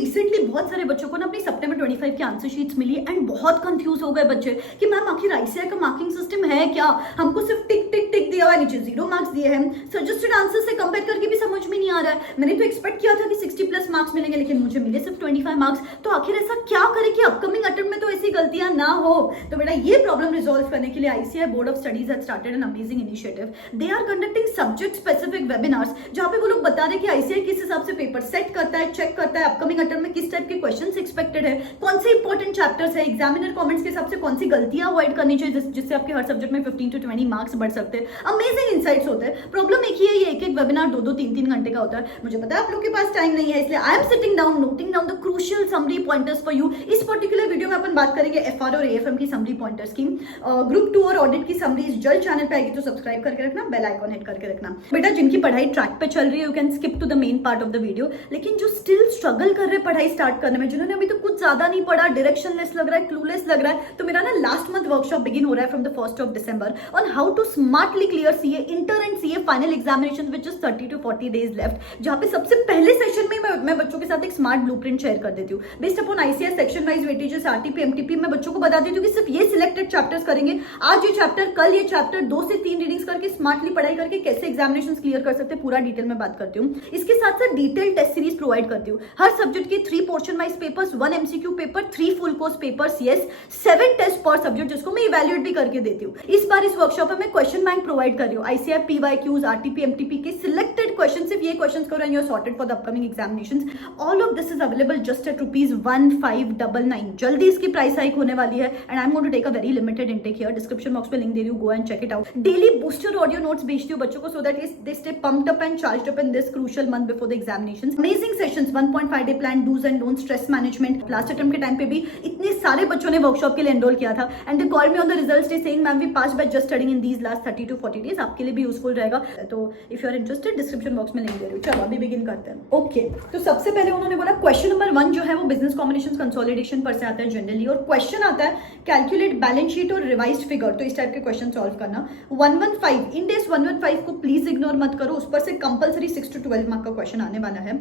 Recently बहुत सारे बच्चों को ना अपनी सितंबर 25 की आंसर शीट्स मिली एंड बहुत कंफ्यूज हो गए बच्चे कि मैम आखिर आईसीएआई का मार्किंग सिस्टम है क्या, हमको सिर्फ टिक टिक टिक दिया हुआ है, नीचे 0 मार्क्स दिए हैं, सजेस्टेड आंसर से कंपेयर करके भी समझ में नहीं आ रहा है। मैंने तो एक्सपेक्ट किया था कि 60 प्लस मार्क्स मिलेंगे लेकिन मुझे मिले सिर्फ 25 मार्क्स। तो आखिर ऐसा क्या करें कि अपकमिंग अटेम्प्ट में तो ऐसी गलतियां ना हो। तो बेटा ये प्रॉब्लम रिजॉल्व करने के लिए ICAI board of studies has started an amazing initiative. They are conducting subject specific webinars जहां पे वो लोग बता रहे हैं कि आईसीएआई किस हिसाब से पेपर सेट करता है, चेक करता है, अपकमिंग अटेम्प्ट में किस टाइप के क्वेश्चंस एक्सपेक्टेड है, कौन से इंपॉर्टेंट चैप्टर्स है, एग्जामिनर कमेंट्स के हिसाब से कौन सी गलतियां अवॉइड करनी चाहिए जिससे आपके हर सब्जेक्ट में 15 to 20 मार्क्स बढ़ सकते हैं। अमेजिंग इंसाइट्स होते हैं। प्रॉब्लम एक ही है, ये एक एक वेबिनार 2-2 3-3 घंटे का होता है। मुझे पता है आप लोग के पास टाइम नहीं है, इसलिए I am sitting down noting down the crucial summary pointers for you. इस पर्टिकुलर वीडियो में अपन बात करेंगे एफआर और एएफएम की समरी पॉइंटर्स की। ग्रुप 2 और ऑडिट की समरीज जल्द चैनल पे आएगी, तो सब्सक्राइब करके रखना, बेल आइकॉन हिट करके रखना। बेटा जिनकी पढ़ाई ट्रैक पे चल रही है you can skip to the main part of the video, लेकिन जो स्टिल स्ट्रगल कर रहे हैं पढ़ाई स्टार्ट करने में, जिन्होंने अभी तो कुछ ज्यादा नहीं पढ़ा, डायरेक्शनलेस लग रहा है, क्लूलेस लग रहा है, तो मेरा ना लास्ट मंथ वर्कशॉप बिगिन हो रहा है from the 1st of December on how to smartly clear CA inter and CA final examination which is 30 to 40 days left, जहां पे सबसे पहले सेशन में मैं बच्चों के साथ एक स्मार्ट ब्लूप्रिंट शेयर कर देती हूँ based upon ICS section wise weightages, RTP, MTP. मैं बच्चों को बता देती हूँ कि सिर्फ ये सिलेक्टेड चैप्टर्स करेंगे, आज ये चैप्टर, कल ये चैप्टर, 2 से 3 रीडिंग्स करके स्मार्टली पढ़ाई करके कैसे एग्जामिनेशन क्लियर कर सकते हैं, पूरा डिटेल में बात करती हूँ। इसके साथ साथ डिटेल टेस्ट सीरीज प्रोवाइड करती हूँ। हर सब्जेक्ट के 3 portion wise papers, 1 MCQ paper, 3 full course papers, yes 7 test per subject जिसको मैं इवैल्यूएट भी करके देती हूँ। इस बार इस वर्कशॉप में मैं क्वेश्चन बैंक प्रोवाइड कर रही हूँ। आईसीएआई पीवाईक्यूज, आरटीपी, एमटीपी के सिलेक्टेड क्वेश्चन, सिर्फ ये क्वेश्चंस करो and you are sorted for the upcoming examinations. All of this is available just at ₹1599। जल्दी इसकी प्राइस हाइक होने वाली है and I am going to take a very limited intake here. Description box में link दे रही हूँ, go and check it out. Daily booster audio notes भेजती हूँ बच्चों को so that they stay pumped up and charged up in this crucial month before the examinations. Amazing sessions, 1.5 day plan, dos and don't, stress management. Last attempt के time पे भी इतने सारे बच्चों ने वर्कशॉप के लिए एनरोल किया था and they called me on the results day saying ma'am we passed by just studying in these last 30 to 40 days। आपके लिए भी यूजफुल रहेगा, तो if you are interested description box में लिंक दे रही हूँ। चलो अभी बिगिन करते हैं। ओके, तो सबसे पहले उन्होंने बोला क्वेश्चन नंबर 1 जो है वो बिजनेस कॉम्बिनेशन कंसोलिडेशन पर से आता है जनरली, और क्वेश्चन आता है कैलकुलेट बैलेंस शीट और रिवाइज्ड फिगर। तो इस टाइप के क्वेश्चन सॉल्व करना। 115 इन डेज 115 को प्लीज इग्नोर मत करो, उस पर से कंपलसरी 6 to 12 मार्क का क्वेश्चन आने वाला है।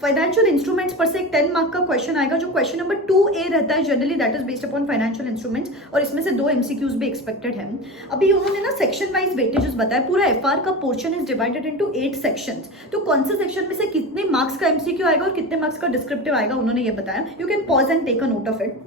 फाइनेंशियल इंस्ट्रूमेंट्स पर से एक 10 मार्क का क्वेश्चन आएगा जो क्वेश्चन नंबर 2A रहता है generally, that is based upon financial instruments, और इसमें से 2 एमसीक्यूज भी एक्सपेक्टेड है। अभी उन्होंने ना सेक्शन वाइज वेटेजेस बताया। पूरा एफआर का portion is divided into 8 sections, तो कौन से सेक्शन में से कितने मार्क्स का एमसीक्यू आएगा और कितने मार्क्स का डिस्क्रिप्टिव आएगा उन्होंने ये बताया। You can pause and take a note of it.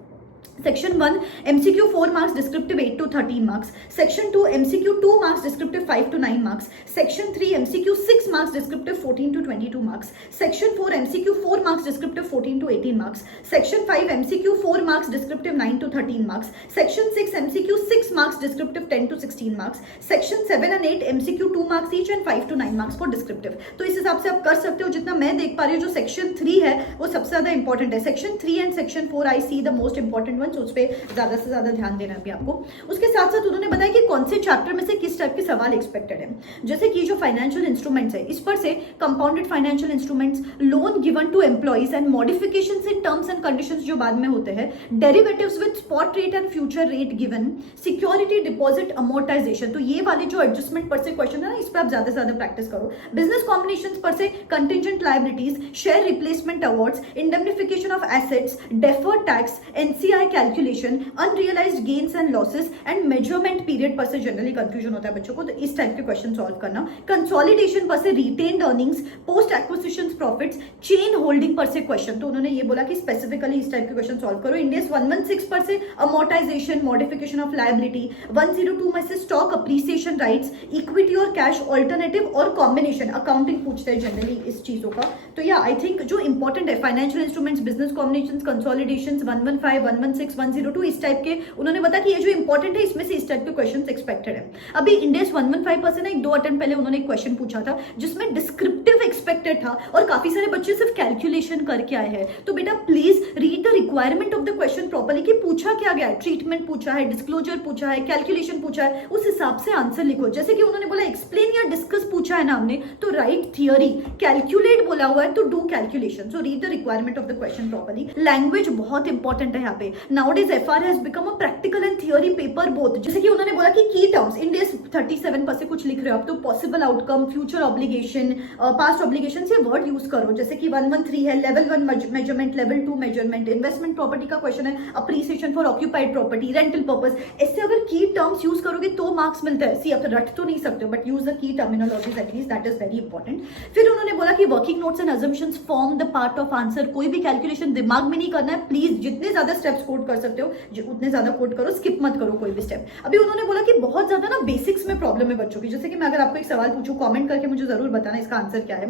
Section 1 MCQ 4 marks, descriptive 8 to 13 marks. Section 2 MCQ 2 marks, descriptive 5 to 9 marks. Section 3 MCQ 6 marks, descriptive 14 to 22 marks. Section 4 MCQ 4 marks, descriptive 14 to 18 marks. Section 5 MCQ 4 marks, descriptive 9 to 13 marks. Section 6 MCQ 6 marks, descriptive 10 to 16 marks. Section 7 and 8 MCQ 2 marks each and 5 to 9 marks for descriptive. तो इस हिसाब से आप कर सकते हो। जितना मैं देख पा रही हूँ जो सेक्शन 3 है वो सबसे ज्यादा इंपॉर्टेंट है। Section 3 and section 4 I see the most important one, उस पे ज्यादा से ज्यादा ध्यान देना है आपको। उसके साथ साथ उन्होंने बताया कि कौन से चैप्टर में से किस टाइप के सवाल एक्सपेक्टेड है। जैसे कि जो फाइनेंशियल इंस्ट्रूमेंट्स है इस पर से compounded financial instruments, loan given to employees and modifications in terms and conditions जो बाद में होते हैं, derivatives with spot rate and future rate given, security deposit amortisation. तो ये वाले जो एडजस्टमेंट पर से क्वेश्चन है ना, इस पर आप ज्यादा से ज्यादा प्रैक्टिस करो। बिजनेस कॉम्बिनेशंस पर से contingent liabilities, share replacement awards, indemnification of assets, deferred tax, NCI calculation, unrealised gains and losses and measurement period पर से जनरली कंफ्यूजन होता है बच्चों को, तो इस टाइप के क्वेश्चन सॉल्व करना। कंसोलिडेशन पर से retained earnings, post acquisition profits, chain holding पर से क्वेश्चन, तो उन्होंने ये बोला कि स्पेसिफिकली इस टाइप के क्वेश्चन सॉल्व करो। इंडेस 116 पर से अमोर्टाइजेशन, मॉडिफिकेशन ऑफ लायबिलिटी, 102 में से स्टॉक अप्रिसिएशन राइट्स, इक्विटी और कैश ऑल्टरनेटिव और कॉम्बिनेशन, अकाउंटिंग पूछते हैं जनरली इस चीजों का। तो या आई थिंक जो इंपॉर्टेंट है financial instruments, business combination, consolidation, 115, 116, 102 इस टाइप के उन्होंने बताया कि ये जो इंपॉर्टेंट है इसमें से इस टाइप के क्वेश्चंस एक्सपेक्टेड है। अभी इंडेस 115 पर से ना 1-2 अटेम्प्ट पहले उन्होंने एक क्वेश्चन पूछा था जिसमें डिस्क्रिप्टिव एक्सपेक्टेड था और काफी सारे बच्चे सिर्फ कैलकुलेशन करके आए हैं। तो बेटा please read the requirement of the question properly कि पूछा क्या गया है, ट्रीटमेंट पूछा है, डिस्क्लोजर पूछा है, कैलकुलेशन पूछा है, उस हिसाब से आंसर लिखो। जैसे कि उन्होंने बोला एक्सप्लेन या डिस्कस पूछा है ना हमने, तो राइट थियरी, कैलकुलेट बोला हुआ है have to do calculation, so read the requirement of the question properly. Language बहुत इंपॉर्टेंट है यहाँ पे। Nowadays FR has become a practical and theory paper both. जैसे कि उन्होंने बोला कि की टर्म्स इन डेज 37 पर से कुछ लिख रहे हो आप तो possible outcome, future obligation, past obligation, ये वर्ड यूज करो। जैसे कि 113 है level 1 measurement, level 2 measurement, investment property का क्वेश्चन है, appreciation for occupied property, rental purpose. इससे अगर की टर्म्स यूज करोगे तो मार्क्स मिलता है। सी आप रट तो नहीं सकते हो but use the key terminologies at least, that is very important. फिर उन्होंने बोला कि working notes and assumptions form the part of answer. कोई भी कैलकुलेशन दिमाग में नहीं करना है, प्लीज जितने ज्यादा स्टेप्स कोड कर सकते हो उतने ज्यादा कोड करो, स्किप मत करो कोई भी स्टेप। अभी उन्होंने बोला कि बहुत ज्यादा ना बेसिक्स में प्रॉब्लम है बच्चों की। जैसे कि मैं अगर आपको एक सवाल पूछूं, कमेंट करके मुझे जरूर बताना इसका आंसर क्या है।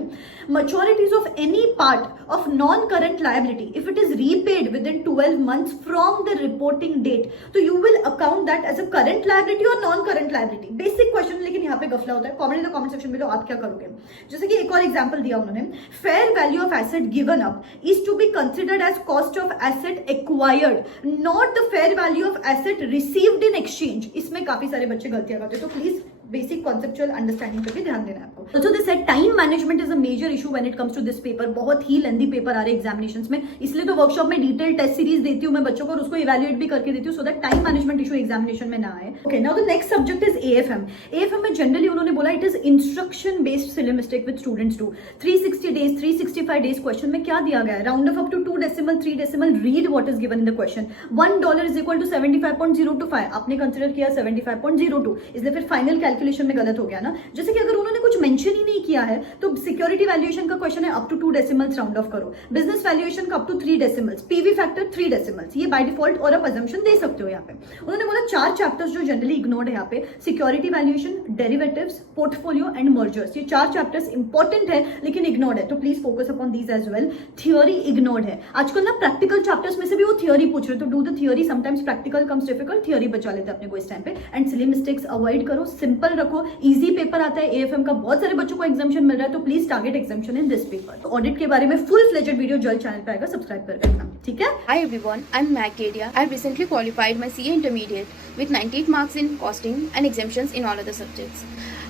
Maturities of any part of non current liability if it is repaid within 12 months from the reporting date, तो you will account that as a current liability और non current liability. Basic question, लेकिन यहाँ पे गफला होता है। Comment in the comment section में आप क्या करोगे। जैसे कि एक और एग्जांपल दिया उन्होंने, fair value of asset given up is to be considered as cost of asset acquired, not the fair value of asset received in exchange. इसमें काफी सारे बच्चे गलतियां करते हैं, तो प्लीज बेसिक कॉन्सेप्चुअल अंडरस्टैंडिंग पे भी ध्यान देना है आपको। Also they said time management is a major issue when it comes to this paper। बहुत ही लेंदी पेपर आ रहे एग्जामिनेशंस में, इसलिए तो वर्कशॉप में डिटेल टेस्ट सीरीज देती हूँ मैं बच्चों को और उसको इवैल्यूएट भी करके देती हूँ so that time management issue examination में ना आए। Okay, now the next subject is AFM. AFM में जनरली उन्होंने बोला it is instruction based syllabistic with students do. 360 days 365 days question में क्या दिया गया है, round up to 2 decimal 3 decimal, read what is given in the question. $1 is equal to 75.025, आपने consider किया 75.02, इसलिए फिर फाइनल कैलकुलेशन में गलत हो गया ना। जैसे कि अगर उन्होंने कुछ मेंशन ही नहीं किया है तो सिक्योरिटी वैल्यूएशन का क्वेश्चन है up to 2 decimals round off करो, बिजनेस वैल्यूएशन का up to 3 decimals, PV factor 3 decimals, ये बाय डिफॉल्ट और आप अजम्पशन दे सकते हो। यहाँ पे उन्होंने बोला 4 चैप्टर्स जो जनरली इग्नोर्ड है यहाँ पे, security valuation, derivatives, portfolio and mergers. ये 4 चैप्टर्स इंपॉर्टेंट है लेकिन इग्नोर्ड है, तो please focus upon these as well. Theory ignored है। आजकल ना प्रैक्टिकल चैप्टर्स में से भी वो थियोरी पूछ रहे, तो do the theory, sometimes practical comes difficult, theory बचा लेते हैं अपने को इस टाइम पे। एंड सिली मिस्टेक्स अवॉइड करो, सिंपल रखो, इजी पेपर आता है एएफएम का, बहुत सारे बच्चों को एग्जामिशन मिल रहा है, तो please target examination in this paper. Audit के बारे में फुल फ्लेजेड वीडियो जल्द चैनल पे आएगा, सब्सक्राइब कर रखना, ठीक है। Hi everyone, I'm Macadia. I've recently qualified my CA Intermediate with 98 marks in costing and exemptions in all other subjects.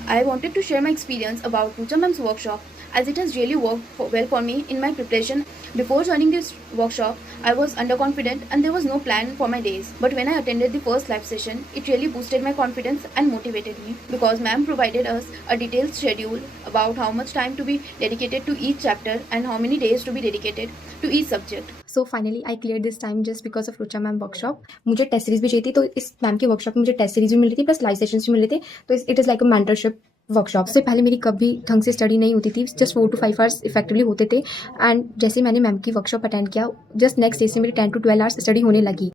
I wanted to share my experience about Rucha Ma'am's workshop as it has really worked well for me in my preparation. Before joining this workshop, I was underconfident and there was no plan for my days. But when I attended the first live session, it really boosted my confidence and motivated me because ma'am provided us a detailed schedule about how much time to be dedicated to each chapter and how many days to be dedicated to each subject. So finally I clear this time just because of Rucha ma'am workshop. मुझे test series भी चाहिए थी, तो इस ma'am की workshop में मुझे test series भी मिल रही थी प्लस लाइव सेशंस भी मिल रहे थे, तो it is like a mentorship workshop. से पहले मेरी कभी ढंग से स्टडी नहीं होती थी, जस्ट 4 to 5 आवर्स इफेक्टिवली होते थे। एंड जैसे मैंने मैम की वर्कशॉप अटेंड किया, जस्ट नेक्स्ट डे से मेरी 10 to 12 आवर्स स्टडी होने लगी।